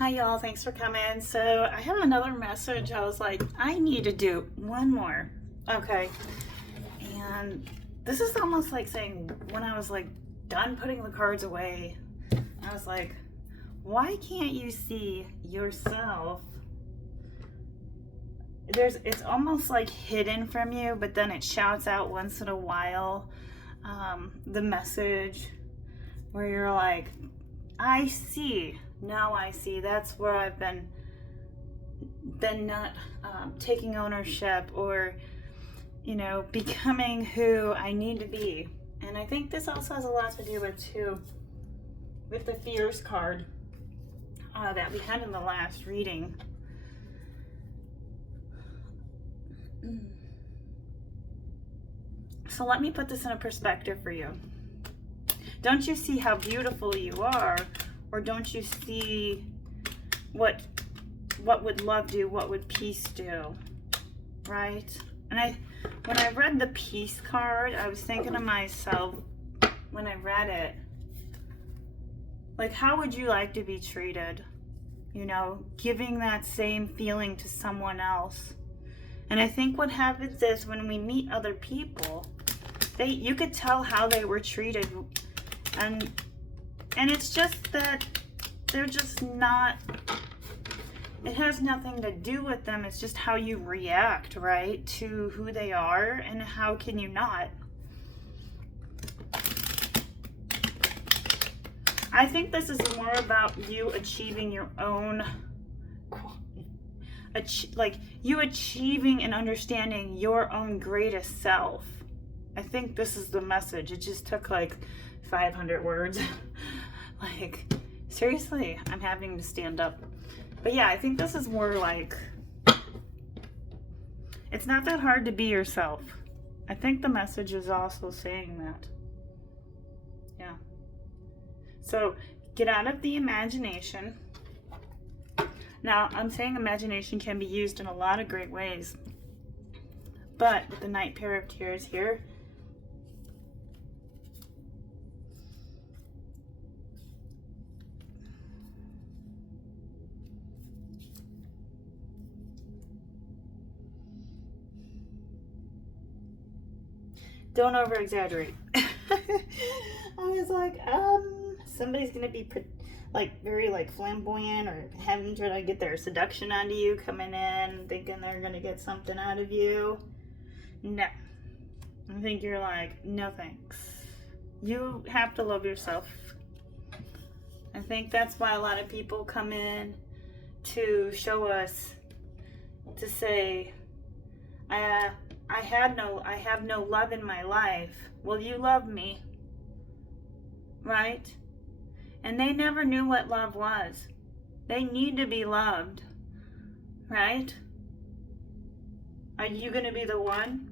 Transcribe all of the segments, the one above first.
Hi y'all, thanks for coming. So I have another message. I was like, I need to do one more. Okay. And this is almost like saying when I was like done putting the cards away, I was like, why can't you see yourself? It's almost like hidden from you, but then it shouts out once in a while the message where you're like, I see. Now I see. That's where I've been not taking ownership or, becoming who I need to be. And I think this also has a lot to do with the fears card that we had in the last reading. So let me put this in a perspective for you. Don't you see how beautiful you are? Or don't you see what would love do? What would peace do? Right? And when I read the peace card, I was thinking to myself when I read it, like, how would you like to be treated? Giving that same feeling to someone else. And I think what happens is when we meet other people, you could tell how they were treated, and it's just that they're just not, it has nothing to do with them. It's just how you react, right, to who they are, and how can you not? I think this is more about you achieving your own, you achieving and understanding your own greatest self. I think this is the message. It just took like 500 words. Like, seriously, I'm having to stand up. But yeah, I think this is more like, it's not that hard to be yourself. I think the message is also saying that. Yeah. So get out of the imagination. Now, I'm saying imagination can be used in a lot of great ways. But with the Knight pair of tears here, don't over exaggerate. I was like, somebody's gonna be very flamboyant or having to get their seduction onto you, coming in thinking they're gonna get something out of you. No. I think you're like, no thanks. You have to love yourself. I think that's why a lot of people come in to show us, to say, I have no love in my life. Will you love me? Right? And they never knew what love was. They need to be loved. Right? Are you going to be the one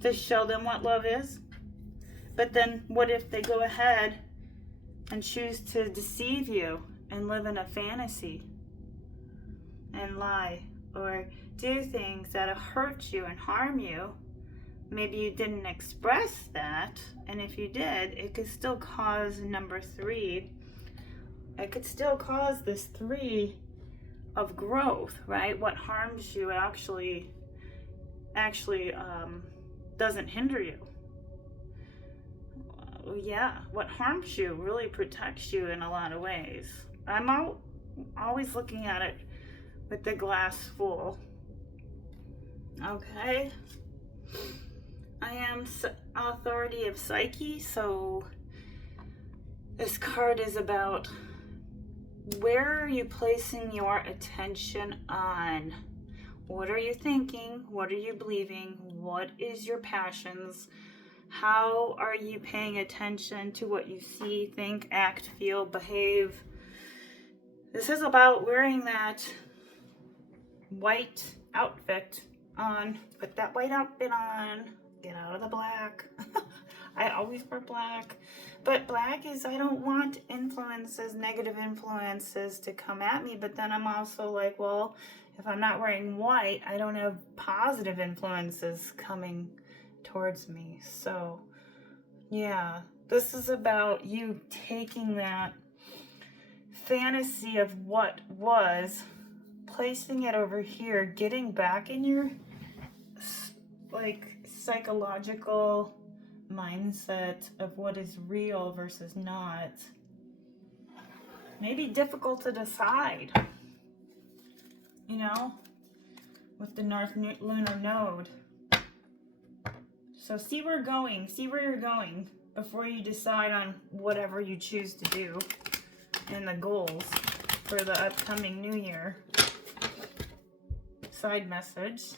to show them what love is? But then what if they go ahead and choose to deceive you and live in a fantasy and lie or do things that hurt you and harm you? Maybe you didn't express that, and if you did, it could still cause number 3. It could still cause this 3 of growth, right? What harms you actually doesn't hinder you. Yeah, what harms you really protects you in a lot of ways. I'm always looking at it with the glass full. Okay. I am authority of Psyche, so this card is about where are you placing your attention on? What are you thinking? What are you believing? What is your passions? How are you paying attention to what you see, think, act, feel, behave? This is about wearing that white outfit on. Put that white outfit on. Get out of the black. I always wear black. But black is, I don't want negative influences to come at me. But then I'm also like, well, if I'm not wearing white, I don't have positive influences coming towards me. So, yeah, this is about you taking that fantasy of what was, placing it over here, getting back in your like psychological mindset of what is real versus not. Maybe difficult to decide, you know, with the North Lunar Node. So see where you're going before you decide on whatever you choose to do and the goals for the upcoming new year. Side message.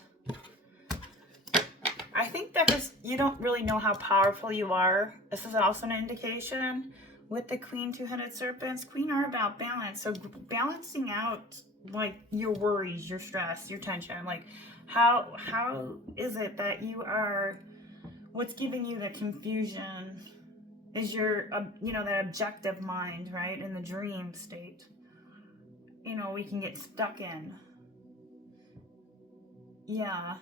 I think that you don't really know how powerful you are. This is also an indication with the Queen Two-Headed Serpents. Queen are about balance. So balancing out like your worries, your stress, your tension. Like how is it that you are, what's giving you the confusion is your, you know, that objective mind, right? In the dream state. You know, we can get stuck in. Yeah.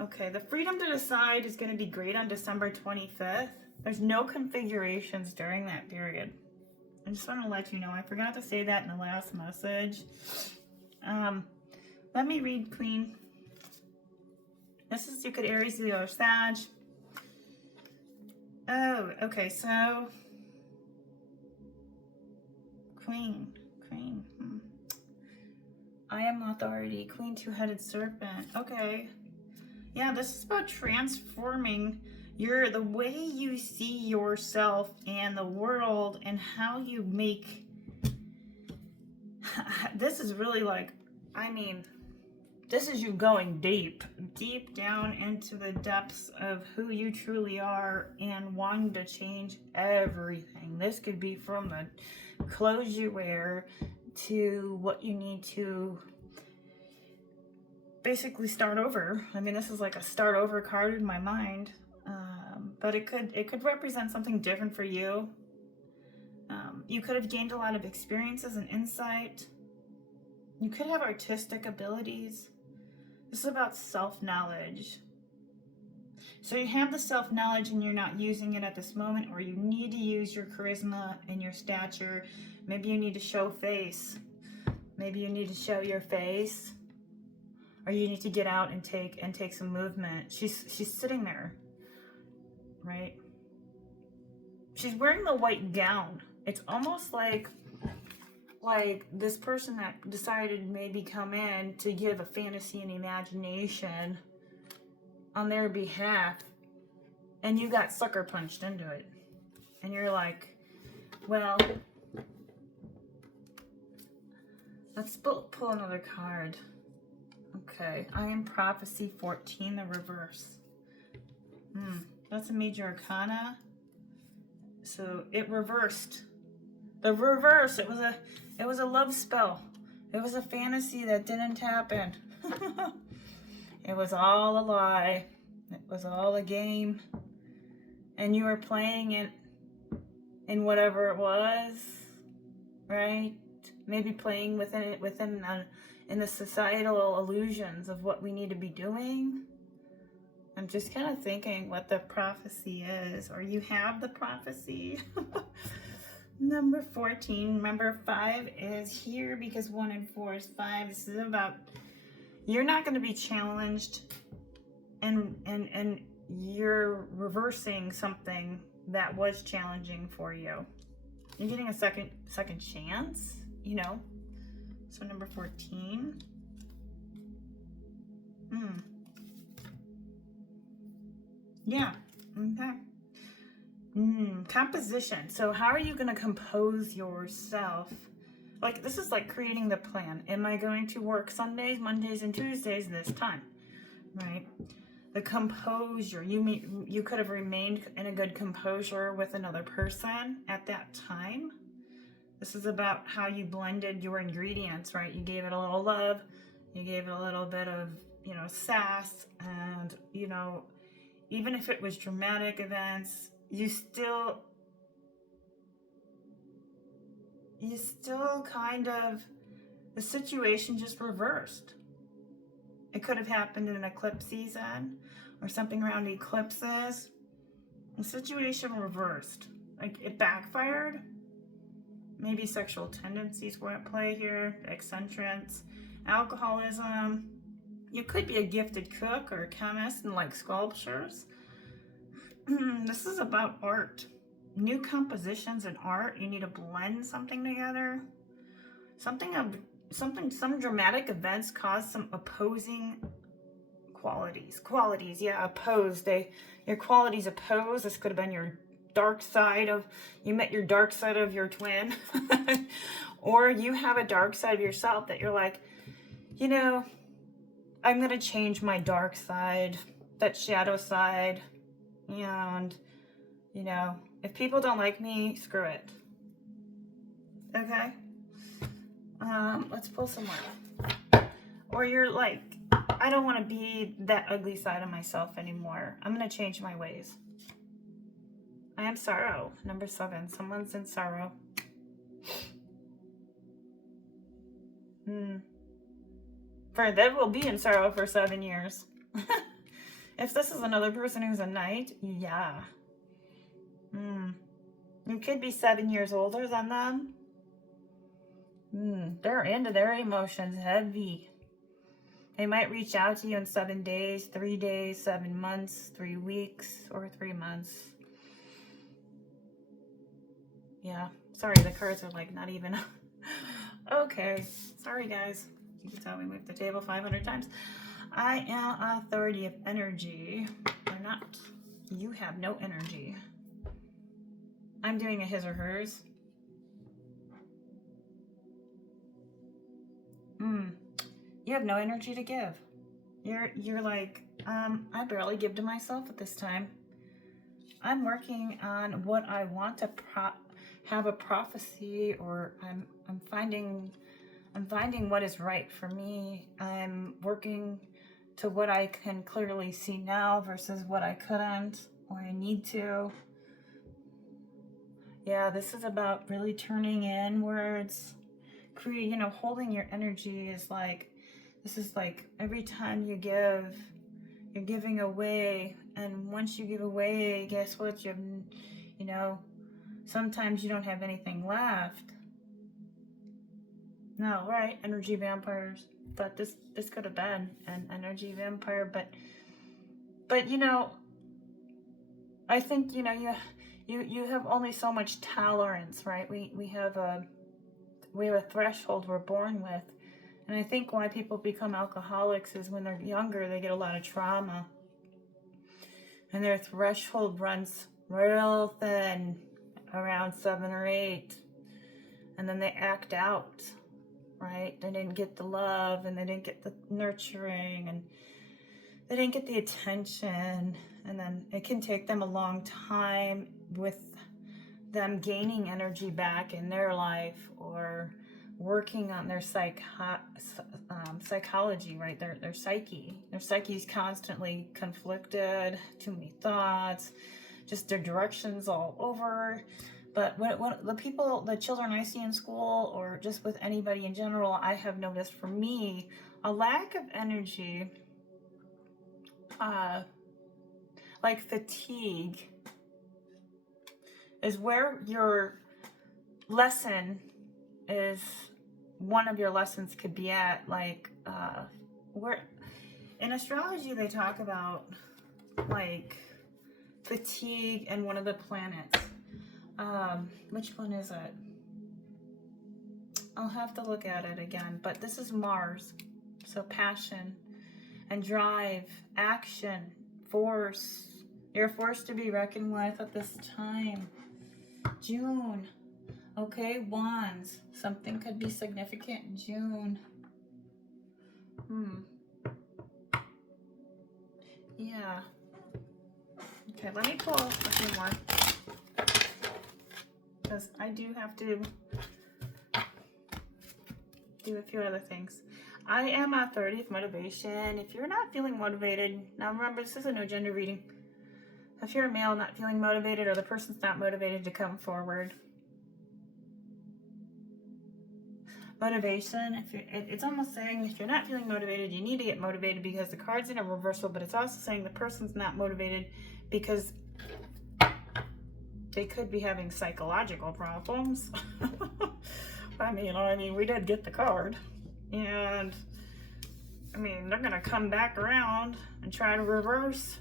Okay, the freedom to decide is going to be great on December 25th. There's no configurations during that period. I just want to let you know. I forgot to say that in the last message. Let me read, Queen. This is, you could Aries, Leo, or Sag. Oh, okay, so Queen. I am authority, Queen Two-Headed Serpent. Okay. Yeah, this is about transforming the way you see yourself and the world and how you make, this is really like, I mean, this is you going deep down into the depths of who you truly are and wanting to change everything. This could be from the clothes you wear to what you need to basically start over. I mean, this is like a start over card in my mind, but it could represent something different for you. You could have gained a lot of experiences and insight. You could have artistic abilities. This is about self-knowledge. So you have the self-knowledge and you're not using it at this moment, or you need to use your charisma and your stature. Maybe you need to show face. Maybe you need to show your face. Or you need to get out and take some movement. She's sitting there, right? She's wearing the white gown. It's almost like this person that decided maybe come in to give a fantasy and imagination on their behalf, and you got sucker punched into it. And you're like, well, let's pull another card. Okay, I am Prophecy 14, the reverse. That's a major arcana. So it reversed. The reverse, it was a love spell. It was a fantasy that didn't happen. It was all a lie. It was all a game. And you were playing it in whatever it was, right? Maybe playing within it, in the societal illusions of what we need to be doing. I'm just kind of thinking what the prophecy is, or you have the prophecy. Number 14, remember 5 is here because 1 and 4 is 5. This is about, you're not going to be challenged, and you're reversing something that was challenging for you. You're getting a second chance, you know. So number 14. Yeah. Okay. Composition. So how are you going to compose yourself? Like, this is like creating the plan. Am I going to work Sundays, Mondays, and Tuesdays this time? Right? The composure. You could have remained in a good composure with another person at that time. This is about how you blended your ingredients, right? You gave it a little love. You gave it a little bit of, you know, sass. And, you know, even if it was dramatic events, you still kind of, the situation just reversed. It could have happened in an eclipse season or something around eclipses. The situation reversed. Like, it backfired. Maybe sexual tendencies were at play here, eccentrics, alcoholism. You could be a gifted cook or a chemist and like sculptures. This is about art. New compositions in art. You need to blend something together. Some dramatic events cause some opposing qualities. Yeah, opposed. Your qualities oppose. This could have been your dark side of, you met your dark side of your twin. Or you have a dark side of yourself that you're like, you know, I'm going to change my dark side, that shadow side. And, you know, if people don't like me, screw it. Okay? Let's pull some more. Or you're like, I don't want to be that ugly side of myself anymore. I'm going to change my ways. I am sorrow. Number 7. Someone's in sorrow. For they will be in sorrow for 7 years. If this is another person who's a knight, yeah. You could be 7 years older than them. They're into their emotions heavy. They might reach out to you in 7 days, 3 days, 7 months, 3 weeks, or 3 months. Yeah, sorry, the cards are like not even. Okay, sorry guys. You can tell we moved the table 500 times. I am authority of energy. Or not. You have no energy. I'm doing a his or hers. You have no energy to give. You're like, I barely give to myself at this time. I'm working on what I want to have a prophecy, or I'm finding what is right for me. I'm working to what I can clearly see now versus what I couldn't or I need to. Yeah, this is about really turning inwards. Holding your energy is like, this is like every time you give, you're giving away. And once you give away, guess what? Sometimes you don't have anything left. No, right? Energy vampires. But this could have been an energy vampire. But I think, you have only so much tolerance, right? We have a threshold we're born with. And I think why people become alcoholics is when they're younger, they get a lot of trauma. And their threshold runs real thin, around 7 or 8. And then they act out, right? They didn't get the love, and they didn't get the nurturing, and they didn't get the attention. And then it can take them a long time with them gaining energy back in their life, or working on their psychology, right? Their psyche. Their psyche's constantly conflicted, too many thoughts, just their directions all over. But what the children I see in school, or just with anybody in general, I have noticed for me, a lack of energy, like fatigue, is where your lesson is. One of your lessons could be at, like, where in astrology they talk about like fatigue and one of the planets. Which one is it? I'll have to look at it again, but this is Mars. So passion and drive, action, force. You're a force to be reckoned with at this time. June. Okay, wands. Something could be significant in June. Yeah. Okay, let me pull a few more, because I do have to do a few other things. I am authority of motivation. If you're not feeling motivated, now remember, this is a no gender reading. If you're a male not feeling motivated, or the person's not motivated to come forward. Motivation, it's almost saying if you're not feeling motivated, you need to get motivated, because the card's in a reversal, but it's also saying the person's not motivated because They could be having psychological problems. I mean, we did get the card. And, I mean, they're going to come back around and trying to reverse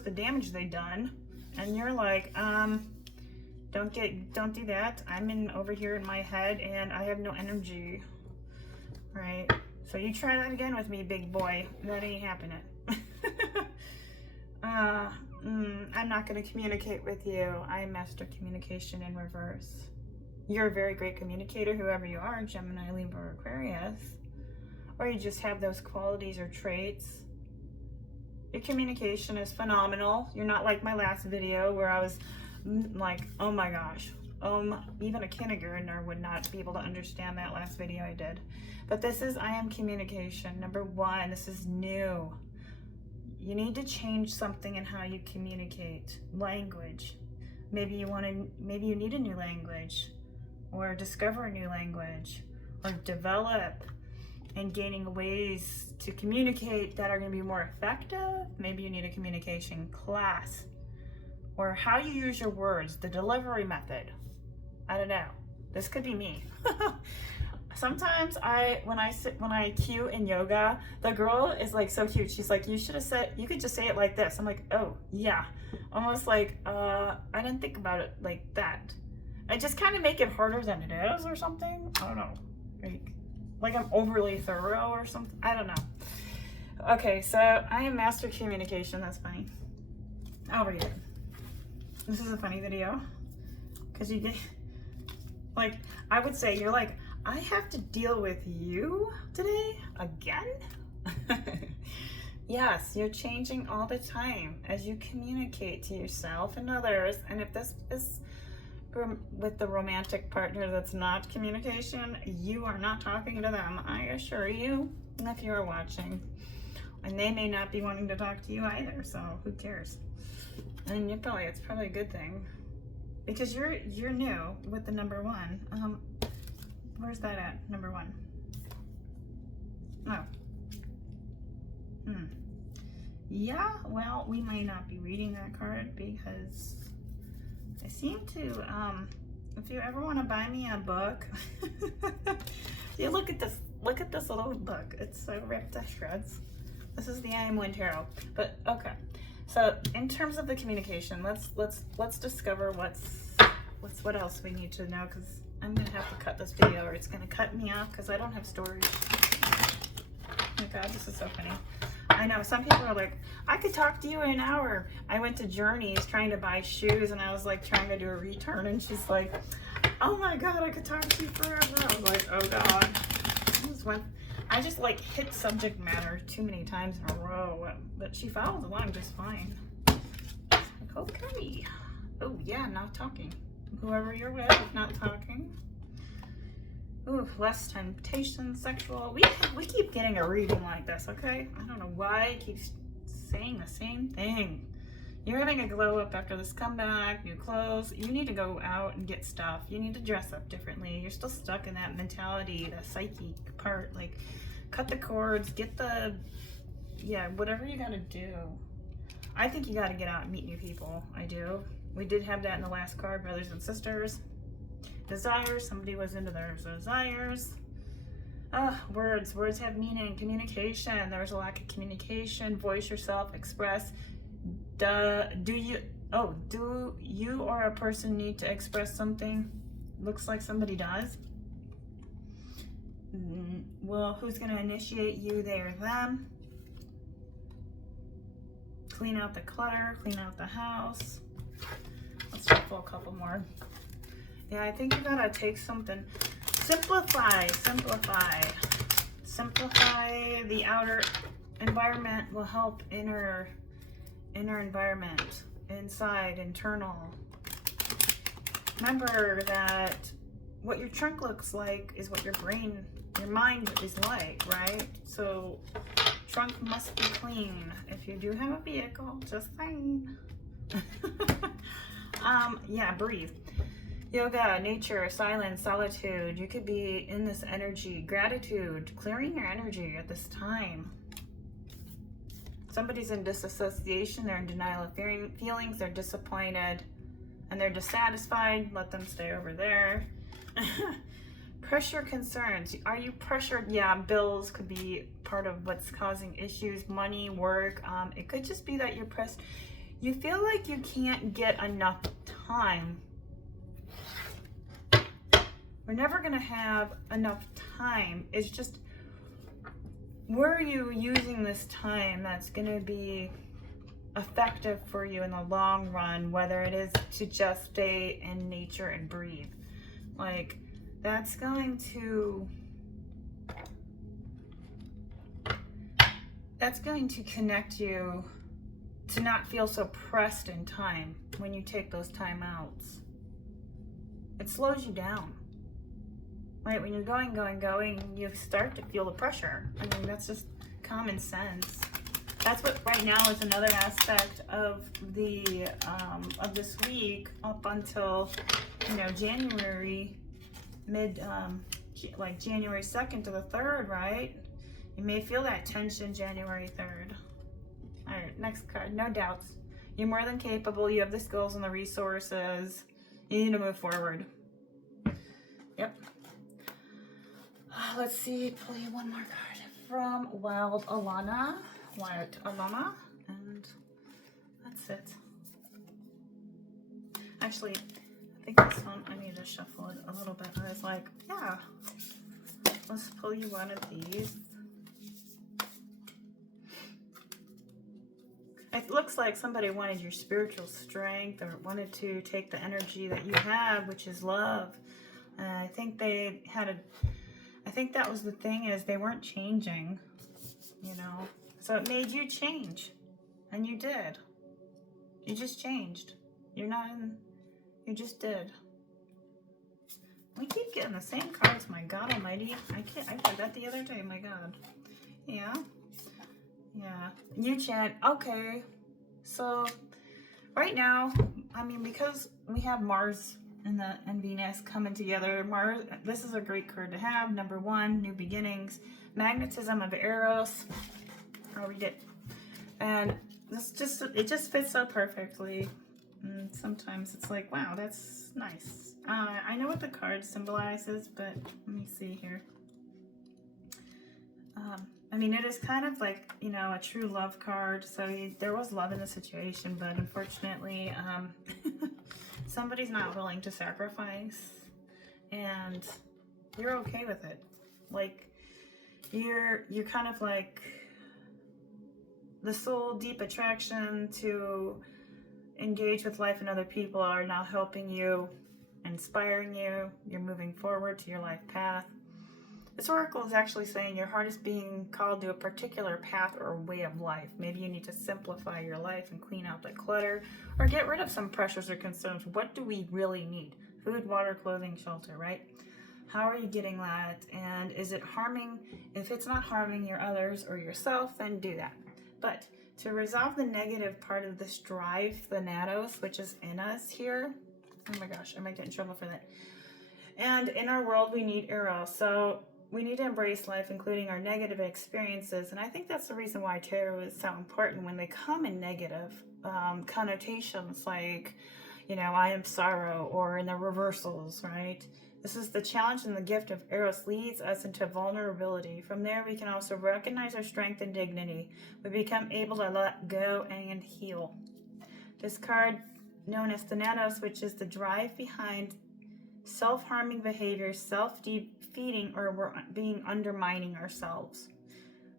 the damage they've done. And you're like, don't do that. I'm over here in my head and I have no energy. Right? So you try that again with me, big boy. That ain't happening. I'm not going to communicate with you. I master communication in reverse. You're a very great communicator, whoever you are, Gemini, Libra, or Aquarius. Or you just have those qualities or traits. Your communication is phenomenal. You're not like my last video where I was like, oh my gosh. Even a kindergartner would not be able to understand that last video I did. But this is I am communication. Number one, this is new. You need to change something in how you communicate. Language. Maybe you need a new language, or discover a new language, or develop and gaining ways to communicate that are going to be more effective. Maybe you need a communication class, or how you use your words, the delivery method. I don't know. This could be me. Sometimes when I cue in yoga, the girl is like so cute. She's like, you could just say it like this. I'm like, oh yeah. Almost like, I didn't think about it like that. I just kind of make it harder than it is or something. I don't know. Like I'm overly thorough or something. I don't know. Okay, so I am master communication. That's funny. I'll read it. This is a funny video. Because you get, like, I would say you're like, I have to deal with you today again? Yes, you're changing all the time as you communicate to yourself and others. And if this is with the romantic partner that's not communication, you are not talking to them, I assure you, if you are watching. And they may not be wanting to talk to you either, so who cares? And it's probably a good thing. Because you're new with the number one. Where's that at? Number one. Oh. Yeah, well, we might not be reading that card because I seem to, if you ever want to buy me a book, you look at this little book. It's so ripped to shreds. This is the I Am One Tarot. But okay. So in terms of the communication, let's discover what else we need to know, because I'm gonna have to cut this video or it's gonna cut me off because I don't have storage. Oh my god, this is so funny. I know some people are like, I could talk to you in an hour. I went to Journeys trying to buy shoes and I was like trying to do a return and she's like, oh my god, I could talk to you forever. I was like, oh god. I just like hit subject matter too many times in a row, but she followed along just fine. Like, okay. Oh yeah, not talking. Whoever you're with is not talking. Ooh, less temptation, sexual. We keep getting a reading like this, okay? I don't know why it keeps saying the same thing. You're having a glow up after this comeback, new clothes. You need to go out and get stuff. You need to dress up differently. You're still stuck in that mentality, the psyche part. Like, cut the cords, whatever you gotta do. I think you gotta get out and meet new people. I do. We did have that in the last card, brothers and sisters. Desires, somebody was into their desires. Words have meaning. Communication, there's a lack of communication. Voice yourself, express. Do you or a person need to express something? Looks like somebody does. Well, who's gonna initiate you, they or them? Clean out the clutter, clean out the house. Let's shuffle a couple more. Yeah, I think you gotta take something. Simplify. The outer environment will help inner environment. Inside, internal. Remember that what your trunk looks like is what your mind is like, right? So trunk must be clean. If you do have a vehicle, just saying. Yeah, breathe. Yoga, nature, silence, solitude. You could be in this energy. Gratitude, clearing your energy at this time. Somebody's in disassociation. They're in denial of feelings. They're disappointed. and they're dissatisfied, let them stay over there. Pressure concerns. Are you pressured? Yeah, bills could be part of what's causing issues. Money, work. It could just be that you're pressed. You feel like you can't get enough time. We're never going to have enough time. It's just, where are you using this time that's going to be effective for you in the long run, whether it is to just stay in nature and breathe? Like, that's going to connect you to not feel so pressed in time when you take those time outs. It slows you down. Right? When you're going, you start to feel the pressure. I mean, that's just common sense. That's what right now is another aspect of the of this week up until, you know, January, like January 2nd to the 3rd, right? You may feel that tension January 3rd. All right, next card. No doubts. You're more than capable. You have the skills and the resources. You need to move forward. Yep. Let's see. Pull you one more card from Wild Alana. And that's it. Actually, I think this one, I need to shuffle it a little bit. I was like, yeah, let's pull you one of these. It looks like somebody wanted your spiritual strength or wanted to take the energy that you have, which is love. I think they had I think that was the thing, is they weren't changing, you know. So it made you change. And you did. You just changed. You're not in, you just did. We keep getting the same cards, my God almighty. I read that the other day, my God. Yeah. Yeah. You chant, okay. So right now, I mean, because we have Mars and Venus coming together, Mars, this is a great card to have. Number 1, new beginnings. Magnetism of Eros. I'll read it. And it just fits so perfectly. And sometimes it's like, wow, that's nice. I know what the card symbolizes, but let me see here. I mean, it is kind of like, you know, a true love card. So there was love in the situation, but unfortunately, somebody's not willing to sacrifice, and you're okay with it. Like, you're kind of like the soul deep attraction to engage with life and other people are now helping you, inspiring you. You're moving forward to your life path. This oracle is actually saying your heart is being called to a particular path or way of life. Maybe you need to simplify your life and clean out the clutter, or get rid of some pressures or concerns. What do we really need? Food, water, clothing, shelter, right? How are you getting that? And is it harming? If it's not harming your others or yourself, then do that. But to resolve the negative part of this drive, the Natos, which is in us here, oh my gosh, I might get in trouble for that. And in our world, we need Eros. So we need to embrace life, including our negative experiences. And I think that's the reason why tarot is so important when they come in negative connotations, like, you know, I am sorrow, or in the reversals, right? This is the challenge, and the gift of Eros leads us into vulnerability. From there, we can also recognize our strength and dignity. We become able to let go and heal. This card, known as the Natos, which is the drive behind self-harming behavior, self-defeating, or we're being undermining ourselves.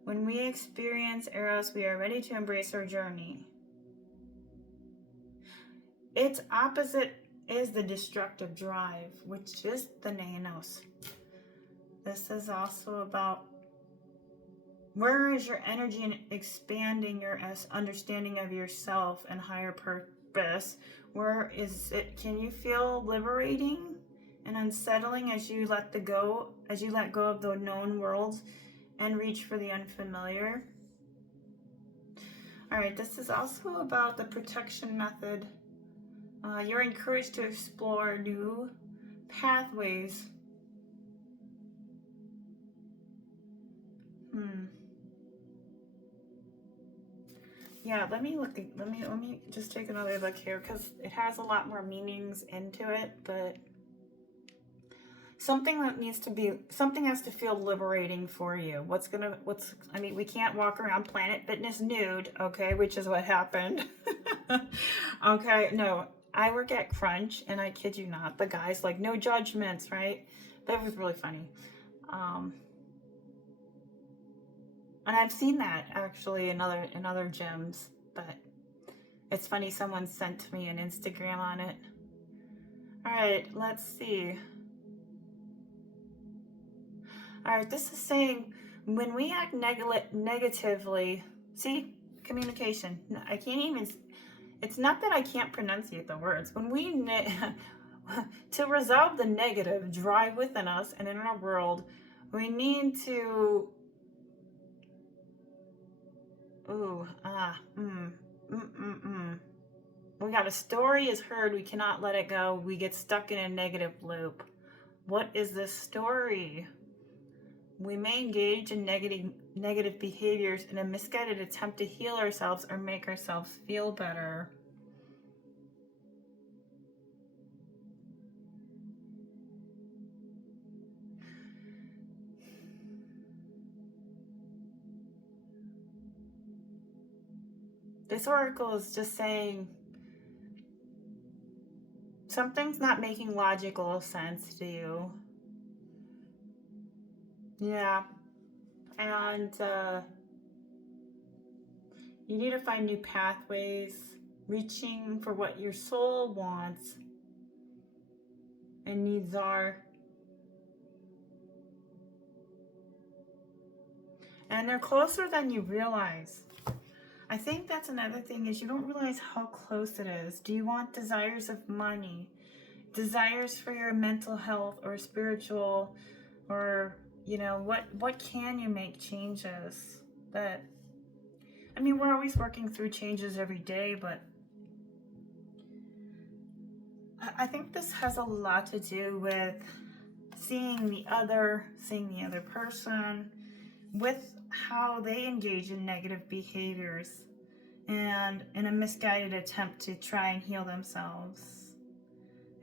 When we experience Eros, we are ready to embrace our journey. Its opposite is the destructive drive, which is the Nanos. This is also about, where is your energy in expanding your understanding of yourself and higher purpose? Where is it? Can you feel liberating and unsettling as you let go of the known worlds and reach for the unfamiliar? All right, this is also about the protection method. You're encouraged to explore new pathways. Yeah, let me just take another look here, because it has a lot more meanings into it, but something has to feel liberating for you. I mean, we can't walk around Planet Fitness nude, okay, which is what happened. Okay, no, I work at Crunch, and I kid you not, the guy's like, no judgments, right? That was really funny. And I've seen that actually in other gyms, but it's funny, someone sent me an Instagram on it. All right, let's see. All right, this is saying when we act negatively, see, communication. I can't even, it's not that I can't pronunciate the words. When we, to resolve the negative drive within us and in our world, we need to, we got a story is heard, we cannot let it go. We get stuck in a negative loop. What is this story? We may engage in negative behaviors in a misguided attempt to heal ourselves or make ourselves feel better. This oracle is just saying something's not making logical sense to you. Yeah. And you need to find new pathways, reaching for what your soul wants and needs are. And they're closer than you realize. I think that's another thing, is you don't realize how close it is. Do you want desires of money, desires for your mental health or spiritual, or, you know, what can you make changes that, I mean, we're always working through changes every day, but I think this has a lot to do with seeing the other person with how they engage in negative behaviors and in a misguided attempt to try and heal themselves.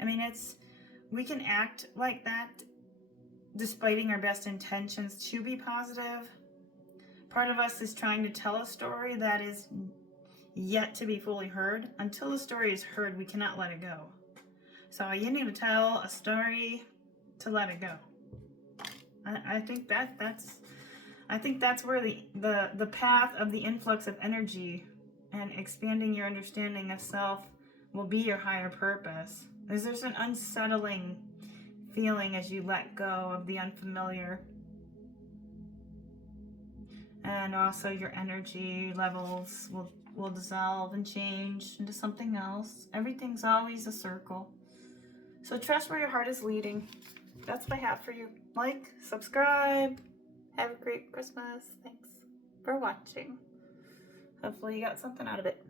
I mean, we can act like that despite our best intentions to be positive. Part of us is trying to tell a story that is yet to be fully heard. Until the story is heard, we cannot let it go. So you need to tell a story to let it go. I think that's where the path of the influx of energy and expanding your understanding of self will be your higher purpose. There's an unsettling feeling as you let go of the unfamiliar. And also your energy levels will dissolve and change into something else. Everything's always a circle. So trust where your heart is leading. That's what I have for you. Like, subscribe. Have a great Christmas. Thanks for watching. Hopefully you got something out of it.